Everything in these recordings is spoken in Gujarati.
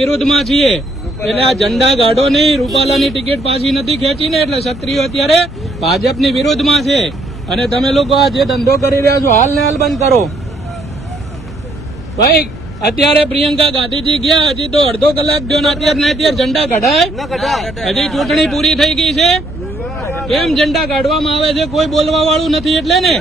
વિરોધમાં છીએ એટલે આ ઝંડા ગાઢો નહીં, રૂપાલાની ટિકિટ પાછી નથી ખેંચીને એટલે ક્ષત્રિયો અત્યારે ભાજપની વિરોધમાં છે. અને તમે લોકો આ જે ધંધો કરી રહ્યા છો હાલ ને હાલ બંધ કરો ભાઈ. અત્યારે પ્રિયંકા ગાંધીજી ગયા, હજી તો અડધો કલાક થયો ને અત્યારે ઝંડા કઢાય? હજી ચૂંટણી પૂરી થઈ ગઈ છે, કેમ ઝંડા કાઢવામાં આવે છે? કોઈ બોલવા વાળું નથી એટલે ને.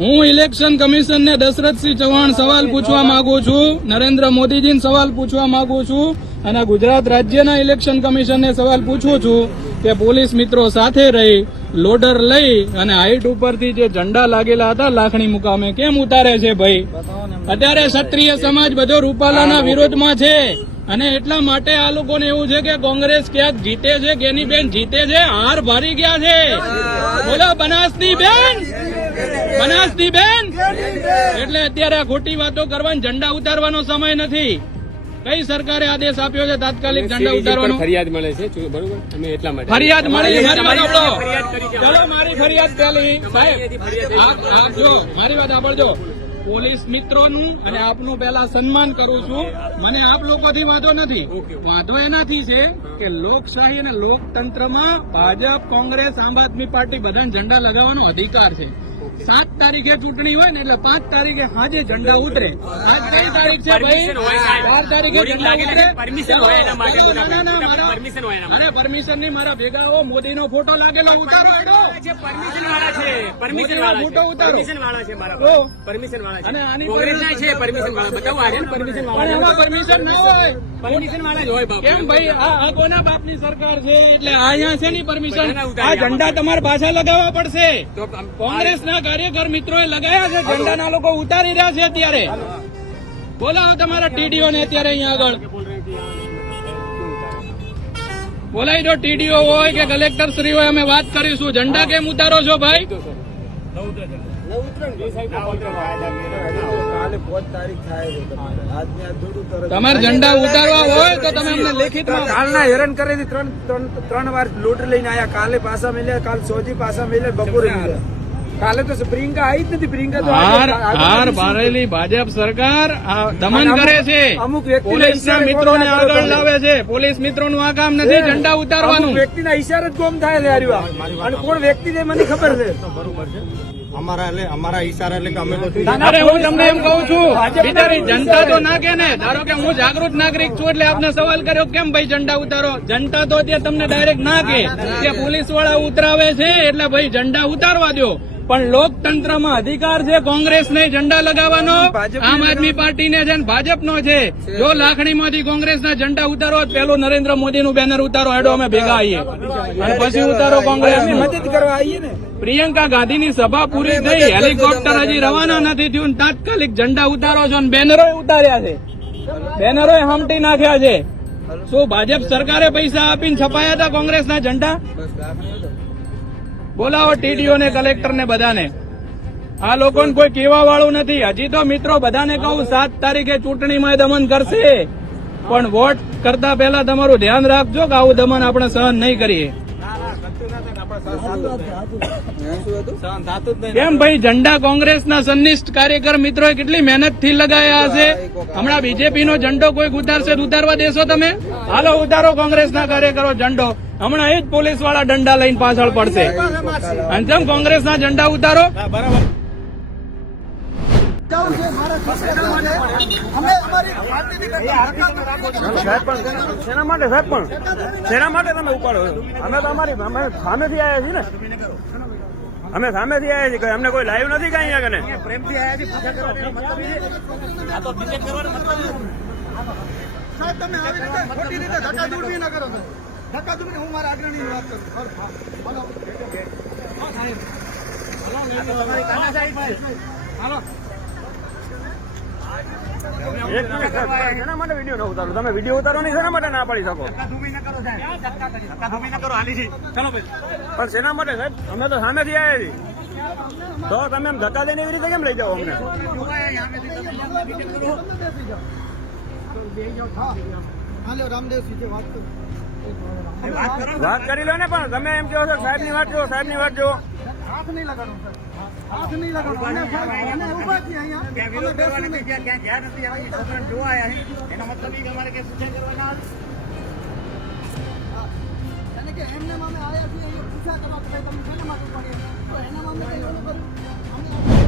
હું ઇલેક્શન કમિશન ને દશરથસિંહ ચૌહાણ સવાલ પૂછવા માંગુ છું, નરેન્દ્ર મોદીજીને સવાલ પૂછવા માંગુ છું અને ગુજરાત રાજ્યના ઇલેક્શન કમિશનને સવાલ પૂછું છું કે પોલીસ મિત્રો સાથે રહી લોડર લઈ અને હાઈટ ઉપરથી જે ઝંડા લાગેલા હતા લાખણી મુકામે કેમ ઉતારે છે ભાઈ? અત્યારે ક્ષત્રિય સમાજ બધો રૂપાલાના વિરોધમાં છે અને એટલા માટે આ લોકોને એવું છે કે કોંગ્રેસ ક્યાંક જીતે છે, ગેનીબેન જીતે છે, હાર ભારી ગયા છે. બોલો બનાસની બેન, બનાસની બેન. એટલે અત્યારે આ ખોટી વાતો કરવાની, ઝંડા ઉતારવાનો સમય નથી. કઈ સરકારે આદેશ આપ્યો છે તાત્કાલિક ઝંડા ઉતારવાનો? ફરિયાદ મળે છે બરોબર, અમે એટલા માટે ફરિયાદ મળી. મારી વાત સાંભળો, ચલો મારી ફરિયાદ પેલી સાહેબ આપજો, મારી વાત સાંભળજો. પોલીસ મિત્રોનું અને આપનું પહેલા સન્માન કરું છું. મને આપ લોકોથી વાંધો નથી, વાંધો એનાથી છે કે લોકશાહી અને લોકતંત્રમાં ભાજપ, કોંગ્રેસ, આમ આદમી પાર્ટી બધાને ઝંડા લગાવવાનો અધિકાર છે. 7 તારીખે ચૂંટણી હોય ને એટલે 5 તારીખે હાજે ઝંડા ઉતરે. આજ કઈ તારીખ છે ભાઈ? 4 તારીખે ઝંડા ઉતરે. અરે પરમિશન નહીં, મારા ભેગા આવો, મોદીનો ફોટો લાગેલો ઉતારો, ફોટો ઉતારો. અને આની પરમિશન ના હોય, પરમિશન વાળા જ હોય. કેમ ભાઈ? આ કોના બાપની સરકાર છે? એટલે અહીંયા છે ની પરમિશન. આ ઝંડા તમારે પાછા લગાવવા પડશે. કોંગ્રેસના કાર્યકર મિત્રોએ લગાયા છે, ઝંડાના લોકો ઉતારી રહ્યા છે. અત્યારે બોલાવો તમારા ટીડીઓ ને, અત્યારે અહીંયા આગળ બોલાવી દો. ટીડીઓ હોય કે કલેક્ટર શ્રી હોય, અમે વાત કરીશું. ઝંડા કેમ ઉતારો છો ભાઈ? તમારે ઝંડા ઉતારવા હોય તો તમે અમને લેખિતમાં. કાલના હેરાન કરે છે, 3 વાર લોટ લઈને આયા. કાલે પાછા મળ્યા, કાલ સોજી પાછા મળ્યા, બપોરે કાલે તો પ્રિયંકા આવી જ નથી. પ્રિયંકા તો હાર ભરેલી ભાજપ સરકાર દમન કરે છે, અમુક વ્યક્તિ પોલીસના મિત્રોને આગળ લાવે છે. પોલીસ મિત્રોનું આ કામ નથી ઝંડા ઉતારવાનું. વ્યક્તિના ઈશારે જ ગુમ થાય છે. અને કોણ વ્યક્તિ છે મને ખબર છે. અમારા ઈશારા એટલે કે અમે તો અરે હું તમને એમ કઉ છું, બિચારી જનતા તો ના કે ને. ધારો કે હું જાગૃત નાગરિક છું એટલે આપને સવાલ કર્યો કેમ ભાઈ ઝંડા ઉતારો? જનતા તો અત્યારે તમને ડાયરેક્ટ ના કે પોલીસ વાળા ઉતરાવે છે એટલે ભાઈ ઝંડા ઉતારવા દો. પણ લોકતંત્રમાં અધિકાર છે કોંગ્રેસને ઝંડા લગાવવાનો, આમ આદમી પાર્ટીને છે, ભાજપનો છે. જો લાખણીમાંથી કોંગ્રેસના ઝંડા ઉતારો, પેલો નરેન્દ્ર મોદીનું બેનર ઉતારો, હેડો અમે ભેગા આવીએ, અને પછી ઉતારો કોંગ્રેસની. મદદ કરવા આવીએ ને. પ્રિયંકા ગાંધીની સભા પૂરી થઈ, હેલિકોપ્ટર હજી રવાના નથી થયું, તાત્કાલિક ઝંડા ઉતારો છો. બેનરો ઉતાર્યા છે, બેનરો હમટી નાખ્યા છે. શું ભાજપ સરકારે પૈસા આપીને છપાયા હતા કોંગ્રેસના ઝંડા? બોલાવો ટીડીઓ ને, કલેક્ટર ને, બધાને. આ લોકોને કોઈ કહેવા વાળું નથી. હજી તો મિત્રો બધાને કહું, 7 તારીખે ચૂંટણીમાં દમન કરશે, પણ વોટ કરતા પહેલા તમારું ધ્યાન રાખજો કે આવું દમન આપણે સહન નહીં કરીએ. કેમ ભાઈ? ઝંડા કોંગ્રેસના સંનિષ્ઠ કાર્યકર મિત્રોએ કેટલી મહેનતથી લગાયા હશે. હમણાં બીજેપી નો ઝંડો કોઈ ઉતારશે, ઉતારવા દેશો તમે? હાલો ઉતારો કોંગ્રેસના કાર્યકરો ઝંડો. હમણાં એ જ પોલીસ વાળા દંડા લઈને પાછળ પડશે. અને જેમ કોંગ્રેસના ઝંડા ઉતારો. શેના માટે સાહેબ? પણ શેના માટે તમે ઉપાડો? અમે તો અમારી સામેથી આવ્યા છીએ ને. અમે સામેથી આવ્યા છીએ, અમને કોઈ લાઈવ નથી કઈ આગળ. પ્રેમથી આવ્યા છીએ. સાહેબ તમે આવી રીતે ખોટી રીતે ધક્કાધૂળવી ના કરો. ધક્કાધૂળવી હું મારા અગ્રણીની વાત કરું. શેના માટે વિડીયો ન ઉતારો? તમે વિડીયો ઉતારો નહીં, શેના માટે ના પાડી શકો? પણ શેના માટે સાહેબ? અમે તો સામેથી આવ્યા છીએ. તો તમે એમ ધક્કા દઈને એવી રીતે કેમ લઈ જાઓ અમને? વાત કરી લો ને. પણ તમે એમ કહો છો સાહેબ ની વાત જો, સાહેબ ની વાત જો. હાથ નહીં લગાડો. હાથ નહીં લગાડો અમે ઊભા છીએ અહીંયા અમે બેસવું નહીં. ક્યાં ગયા નથી હવે એ છોકરાને જોવા આવ્યા છે એનો મતલબ એ કે અમારે કઈ સૂચન કરવા ના આવે એને કે એમને અમે આવ્યા છીએ અહીંયા પૂછા કરવા કે ભાઈ તમે શેના માટે ઉપાડ્યા તો એના અમે કઈ અમે